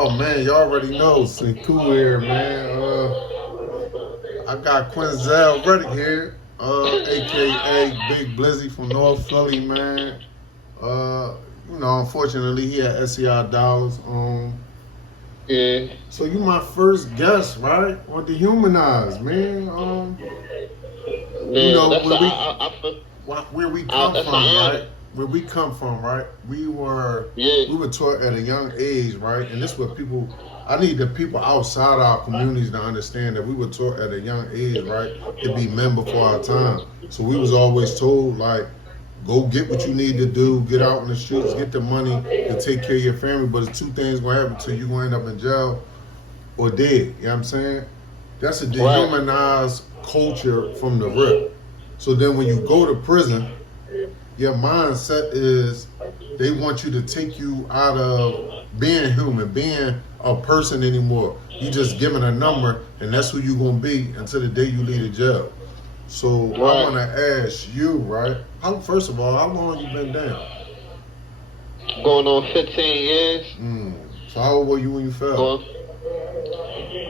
Oh man, you already know. Cool here, man. I got Quinzell Reddick here, aka Big Blizzy from North Philly, man. Uh, unfortunately, he had SEI dollars. Yeah. So you my first guest, right? On the humanize, man. Yeah, that's Where I feel, where we come that's an from, right? honor. Where we come from, right? Yeah. We were taught at a young age, right? And this is what people. I need the people outside our communities to understand that we were taught at a young age, right, to be men before our time. So we was always told like, go get what you need to do, get out in the streets, get the money to take care of your family. But it's two things gonna happen to you: you gonna end up in jail or dead. You know what I'm saying? That's a Right. dehumanized culture from the rip. So then when you go to prison, your mindset is they want you to take you out of being human, being a person anymore. You just given a number, and that's who you gonna be until the day you leave the jail. So I Right. want to ask you, right? First of all, how long you been down? Going on 15 years. Mm. So how old were you when you fell? Going.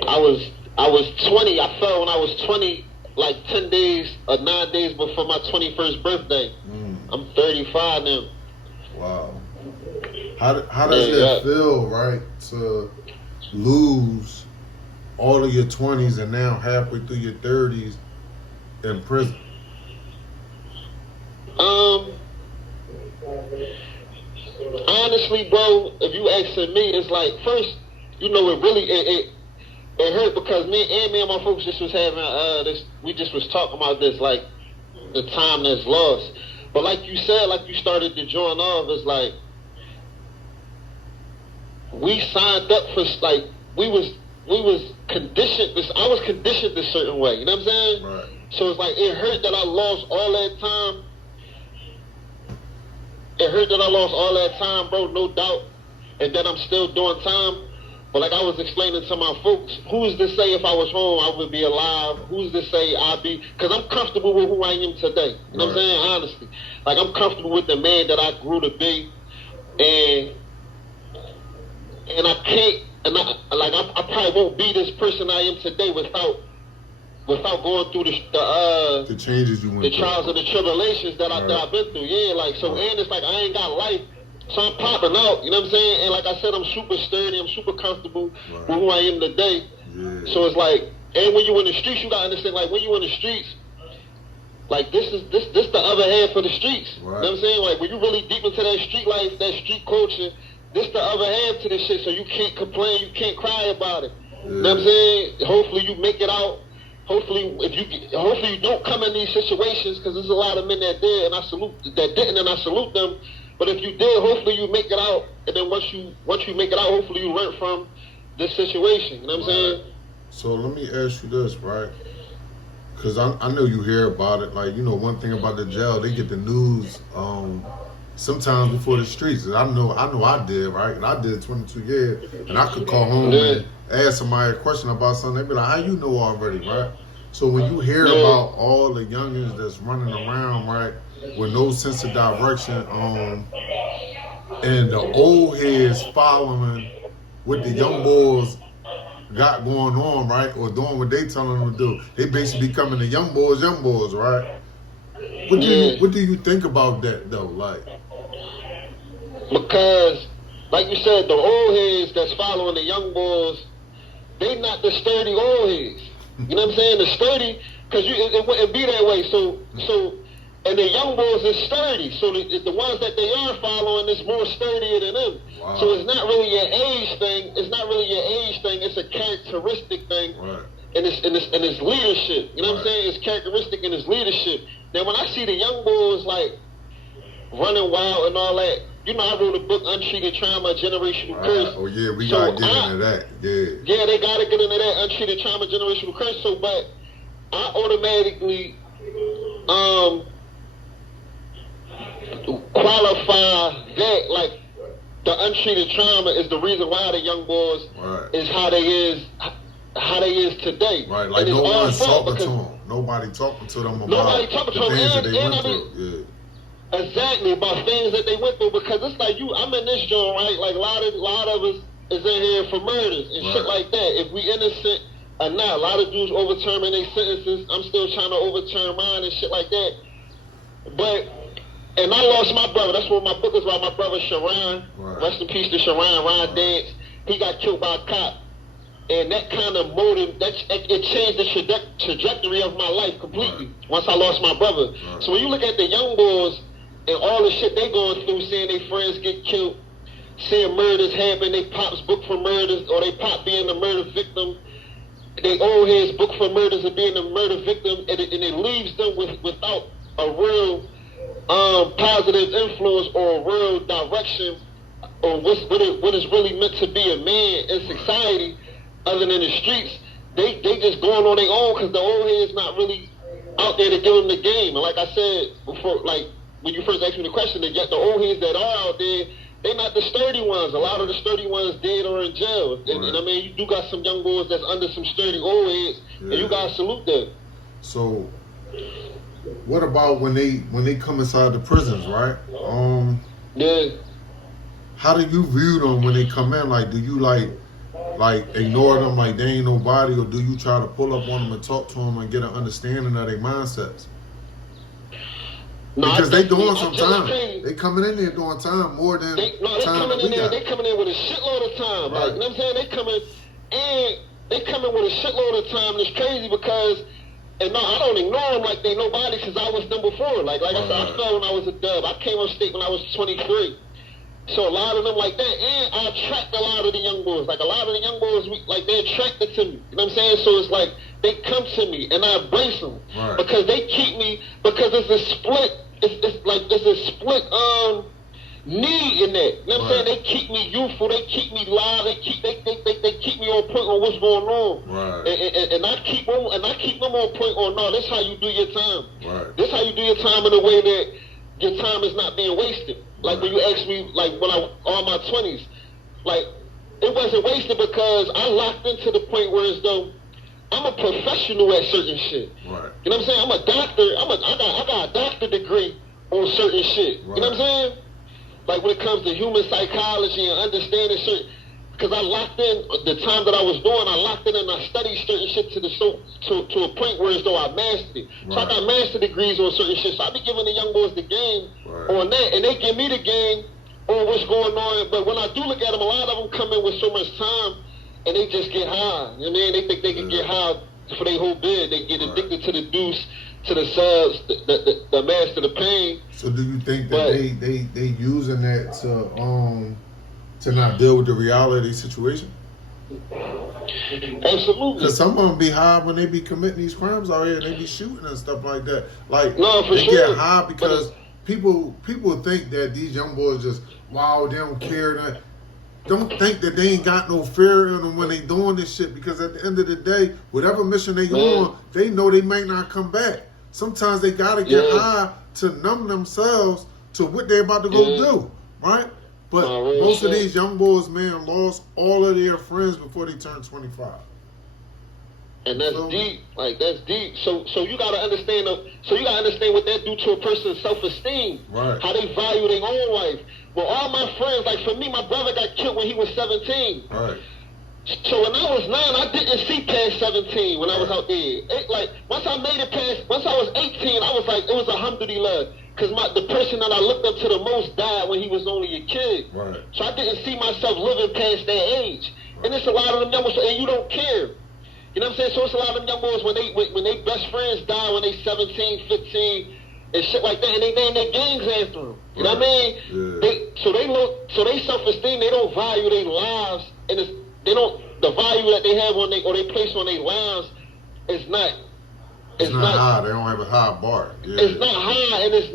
I was 20. I fell when I was 20, like 10 days or 9 days before my 21st birthday. Mm. I'm 35 now. Wow. How does Yeah, it feel, right, to lose all of your 20s and now halfway through your 30s in prison? Honestly, bro, if you asking me, it's like first, it really it hurt because me and my folks just was having this. We just was talking about this, like the time that's lost. But like you said, like you started to join off, it's like we signed up for like we was conditioned. I was conditioned a certain way. You know what I'm saying? Right. So it's like it hurt that I lost all that time. It hurt that I lost all that time, bro, no doubt. And that I'm still doing time. But like I was explaining to my folks, who's to say if I was home I would be alive? Who's to say I'd be... Because I'm comfortable with who I am today. You know what I'm saying? Honestly. Like I'm comfortable with the man that I grew to be. And I can't... I probably won't be this person I am today without going through the changes you went the trials and the tribulations that I've been through. Yeah, like so and it's like I ain't got life. So I'm popping out, you know what I'm saying? And like I said, I'm super sturdy, I'm super comfortable with who I am today. Yeah. So it's like, and when you in the streets, you gotta understand, like when you in the streets, like this the other half of the streets. You know what I'm saying? Like when you really deep into that street life, that street culture, this the other half to this shit. So you can't complain, you can't cry about it. Yeah. You know what I'm saying? Hopefully you make it out. Hopefully you don't come in these situations, because there's a lot of men that did, and I salute them. But if you did, hopefully you make it out, and then once you make it out, hopefully you learn from this situation. You know what I'm saying? So let me ask you this, right? Because I know you hear about it. Like, one thing about the jail, they get the news sometimes before the streets. And I know I did, right? And I did 22 years, and I could call home and ask somebody a question about something. They'd be like, how you know already, right? So when you hear about all the youngins that's running around, right, with no sense of direction, and the old heads following what the young boys got going on, right, or doing what they telling them to do, they basically becoming the young boys, right? What do you think about that though, like? Because, like you said, the old heads that's following the young boys, they not the sturdy old heads. You know what I'm saying? The sturdy, because it wouldn't be that way. So, and the young boys is sturdy. So the ones that they are following is more sturdier than them. Wow. So it's not really your age thing. It's a characteristic thing. Right. And it's leadership. You know what I'm saying? It's characteristic in its leadership. Now when I see the young boys like running wild and all that, I wrote a book, Untreated Trauma, Generational Curse. Oh yeah, we gotta get into that. Yeah. Yeah, they gotta get into that Untreated Trauma, Generational Curse. So, but I automatically qualify that, like the untreated trauma is the reason why the young boys is how they is today. Right, like no one's talking to them. Nobody talking to them about the things that they went through. Yeah. Exactly, about things that they went through, because it's like I'm in this joint, right? Like a lot of us, is in here for murders and shit like that. If we innocent or not, a lot of dudes overturning their sentences. I'm still trying to overturn mine and shit like that. But, and I lost my brother. That's what my book is about. My brother Sharon. Right. Rest in peace to Sharon. Ron Dance. He got killed by a cop. And that kind of motive, it changed the trajectory of my life completely once I lost my brother. So when you look at the young boys and all the shit they going through, seeing their friends get killed, seeing murders happen, they pops book for murders, or they pop being a murder victim, they old heads book for murders and being a murder victim, and it leaves them without a real positive influence or a real direction or what is really meant to be a man in society. Other than the streets, they just going on their own because the old head's not really out there to give them the game. And like I said before, like when you first asked me the question, the old heads that are out there, they're not the sturdy ones. A lot of the sturdy ones dead or in jail. And I mean, you do got some young boys that's under some sturdy old heads, and you gotta salute them. So, what about when they come inside the prisons, right? How do you view them when they come in? Like, do you like ignore them like they ain't nobody, or do you try to pull up on them and talk to them and get an understanding of their mindsets? No, because they doing some time. They coming in there doing time more than they time coming that we got. They coming in with a shitload of time. Right. Like, you know what I'm saying? They coming with a shitload of time. And it's crazy because, and no, I don't ignore them like they nobody because I was them before. Like I said, I fell when I was a dub. I came on state when I was 23. So a lot of them like that, and I attract a lot of the young boys. Like a lot of the young boys, they're attracted to me. You know what I'm saying? So it's like they come to me, and I embrace them because they keep me. Because it's a split. It's like there's a split need in that. You know what I'm saying? They keep me youthful. They keep me live. They keep me on point on what's going on. Right. And I keep them on point on no. This how you do your time. Right. This how you do your time in a way that your time is not being wasted. Like when you ask me, like when I all my 20s, like it wasn't wasted because I locked into the point where as though I'm a professional at certain shit. Right. You know what I'm saying? I'm a doctor. I got a doctor degree on certain shit. Right. You know what I'm saying? Like when it comes to human psychology and understanding certain, because I locked in the time that I was doing. I locked in and I studied certain shit to a point where as though I mastered it. Right. So I got master degrees on certain shit. So I be giving the young boys the game on that, and they give me the game on what's going on. But when I do look at them, a lot of them come in with so much time, and they just get high. You know what I mean? They think they can get high for their whole bid. They get addicted to the deuce, to the subs, the master, the pain. So do you think that they using that to not deal with the reality situation? Absolutely. Because some of them be high when they be committing these crimes out here, and they be shooting and stuff like that. Like they get high because people think that these young boys just they don't care. Don't think that they ain't got no fear in them when they doing this shit, because at the end of the day, whatever mission they go on, they know they may not come back. Sometimes they gotta get high to numb themselves to what they're about to go do, right? But most of these young boys, man, lost all of their friends before they turned 25. And that's deep. Like that's deep. So you gotta understand what that do to a person's self-esteem. Right. How they value their own life. Well, all my friends, like for me, my brother got killed when he was 17. Right. So when I was 9, I didn't see past 17 when I was out there. Once I was 18, I was like, it was alhamdulillah. Because the person that I looked up to the most died when he was only a kid. Right. So I didn't see myself living past that age. And it's a lot of them young boys, and you don't care. You know what I'm saying? So it's a lot of them young boys when they best friends die when they 17, 15, and shit like that, and they name their gangs after them. You know what I mean? Yeah. So they self-esteem, they don't value their lives, and the value that they have or they place on their lives is not. It's not high. They don't have a high bar. Yeah. It's not high, and it's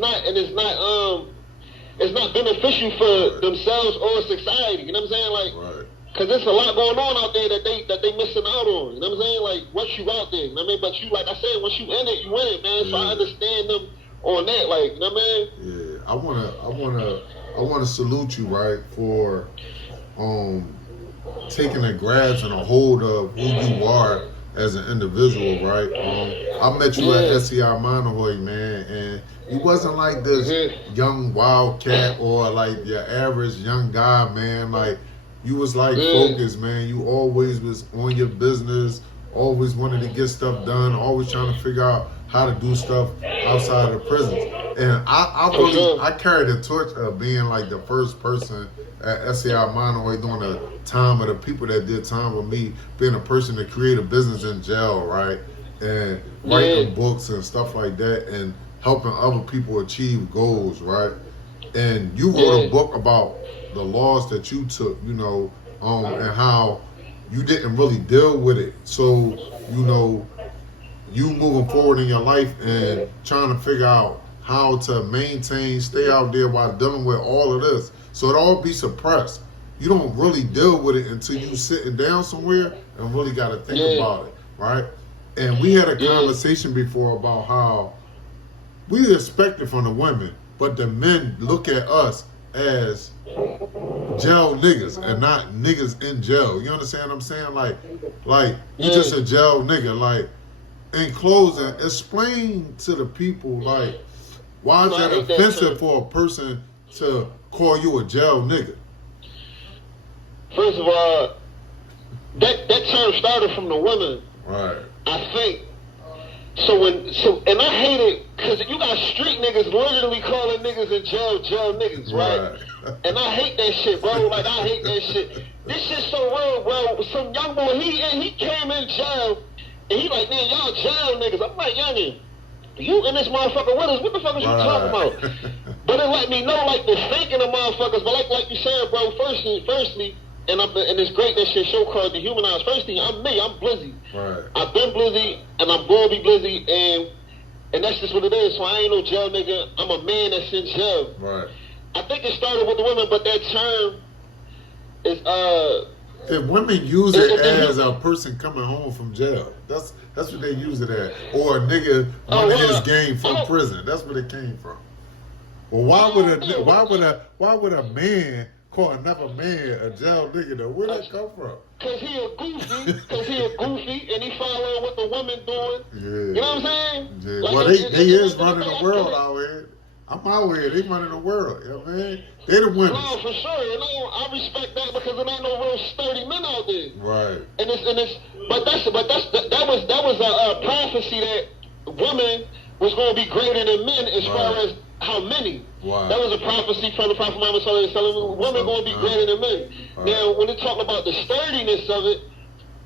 not beneficial for themselves or society. You know what I'm saying? Like, because there's a lot going on out there that they missing out on. You know what I'm saying? Like, once you out there, you know what I mean? But you, like I said, once you in it, you in it, man. So I understand them on that, like, you know what I mean? Yeah, I wanna salute you, right, for taking a grasp and a hold of who you are as an individual, right? I met you at SCI Monohoy, man, and you wasn't like this young wildcat or like your average young guy, man. Like, You was like focused, man. You always was on your business, always wanted to get stuff done, always trying to figure out how to do stuff outside of the prisons. And I carried the torch of being like the first person at SAI Monterey during the time of the people that did time with me, being a person to create a business in jail, right? And writing books and stuff like that, and helping other people achieve goals, right? And you wrote a book about the laws that you took, and how you didn't really deal with it. So, you moving forward in your life and trying to figure out how to maintain, stay out there while dealing with all of this. So it all be suppressed. You don't really deal with it until you sitting down somewhere and really got to think about it, right? And we had a conversation before about how we expect it from the women, but the men look at us as jail niggas and not niggas in jail. You understand what I'm saying? Like you just a jail nigga. Like, in closing, explain to the people, like, why is that offensive for a person to call you a jail nigga? First of all, that term started from the women. Right. I think. And I hate it because you got street niggas literally calling niggas in jail niggas, right? And I hate that shit, bro. Like, I hate that shit. This shit's so real, bro. Some young boy, he came in jail, and he like, man, y'all jail niggas. I'm like, youngin', you and this motherfucker with us, what the fuck is you talking about? But it let me know, like, the thinking of motherfuckers. But like you said, bro, firstly, and it's great that shit show called Dehumanized. Firstly, I'm me. I'm Blizzy. Right. I've been Blizzy, and I'm going to be Blizzy, and that's just what it is. So I ain't no jail nigga. I'm a man that's in jail. Right. I think it started with the women, but that term is If women use it as a person coming home from jail, that's what they use it as, or a nigga running his game from prison. That's where it came from. Well, why would a man call another man a jail nigga though? Where'd that come from? Cause he a goofy, and he following what the women doing. Yeah. You know what I'm saying? Yeah. Like, Well, they is running the world out here. I'm out here. They running the world. You know what I mean? They the women. No, for sure. I respect that because there ain't no real sturdy men out there. Right. But that was a prophecy that women was going to be greater than men as far as how many. Wow. That was a prophecy from the Prophet Muhammad sallallahu alaihi wasallam. Women going to be greater than men. Right. Now, when they talk about the sturdiness of it,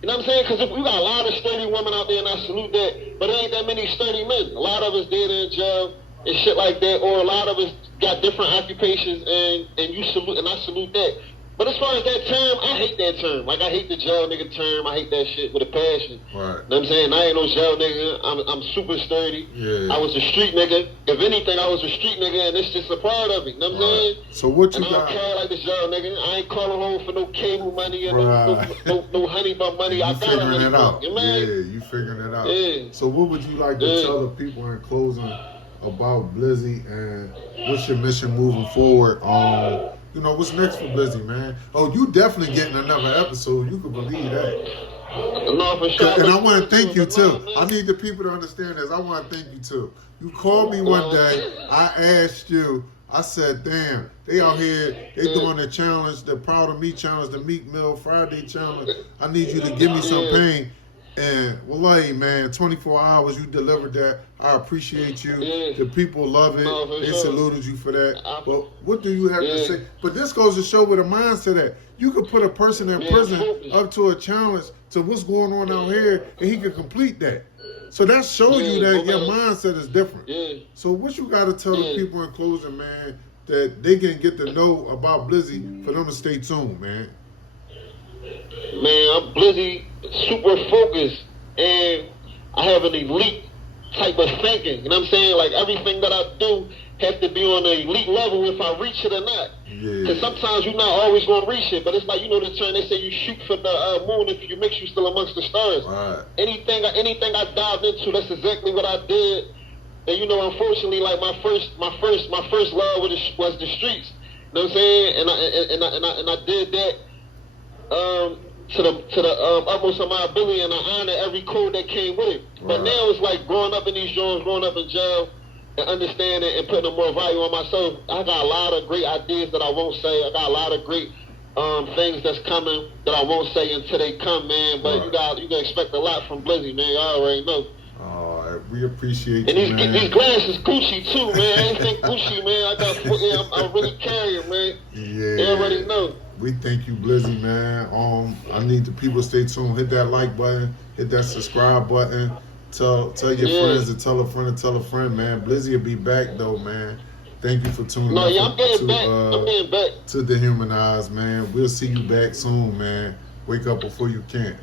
you know what I'm saying? Because we got a lot of sturdy women out there, and I salute that. But there ain't that many sturdy men. A lot of us dead in jail and shit like that, or a lot of us got different occupations, and you salute, and I salute that. But as far as that term, I hate that term. Like, I hate the jail nigga term. I hate that shit with a passion. Right. You know what I'm saying? I ain't no jail nigga. I'm super sturdy. Yeah. I was a street nigga. If anything, I was a street nigga, and it's just a part of it. You know what I'm saying? So what you and got? I don't care like this jail nigga. I ain't calling home for no cable money and no honey bun money. I got honey it out. You you figuring it out. Yeah. So what would you like to tell the people in closing about Blizzy, and what's your mission moving forward? What's next for Blizzy, man? Oh, you definitely getting another episode. You can believe that. No, for sure. And I want to thank you too. I need the people to understand this. I want to thank you too. You called me one day. I asked you. I said, damn, they out here, they doing the challenge, the Proud of Me challenge, the Meek Mill Friday challenge. I need you to give me some pain. And wallahi, man, 24 hours, you delivered that. I appreciate you. The people love it. They saluted you for that. But what do you have to say? But this goes to show with a mindset that you could put a person in prison up to a challenge to what's going on out here, and he could complete that. So that shows you that your mindset is different. So what you got to tell the people in closing, man, that they can get to know about Blizzy for them to stay tuned, man? Man, I'm Blizzy, super focused, and I have an elite type of thinking. You know what I'm saying? Like, everything that I do has to be on an elite level if I reach it or not. Because sometimes you're not always going to reach it, but it's like, the term, they say you shoot for the moon, if you mix, you still amongst the stars. Right. Anything I dived into, that's exactly what I did. And unfortunately, like my first love was the streets. You know what I'm saying? And I did that to the utmost of my ability, and I honor every code that came with it. Right. But now it's like growing up in these joints, growing up in jail, and understanding and putting more value on myself. I got a lot of great ideas that I won't say. I got a lot of great things that's coming that I won't say until they come, man. But you can expect a lot from Blizzy, man. I already know. We appreciate and you, man. And these glasses Gucci too, man. Anything Gucci, man. I'm really carrying, man. Yeah. They already know. We thank you, Blizzy, man. I need the people to stay tuned. Hit that like button. Hit that subscribe button. Tell your friends to tell a friend to tell a friend, man. Blizzy will be back though, man. Thank you for tuning in. I'm getting back. To Dehumanized, man. We'll see you back soon, man. Wake up before you can't.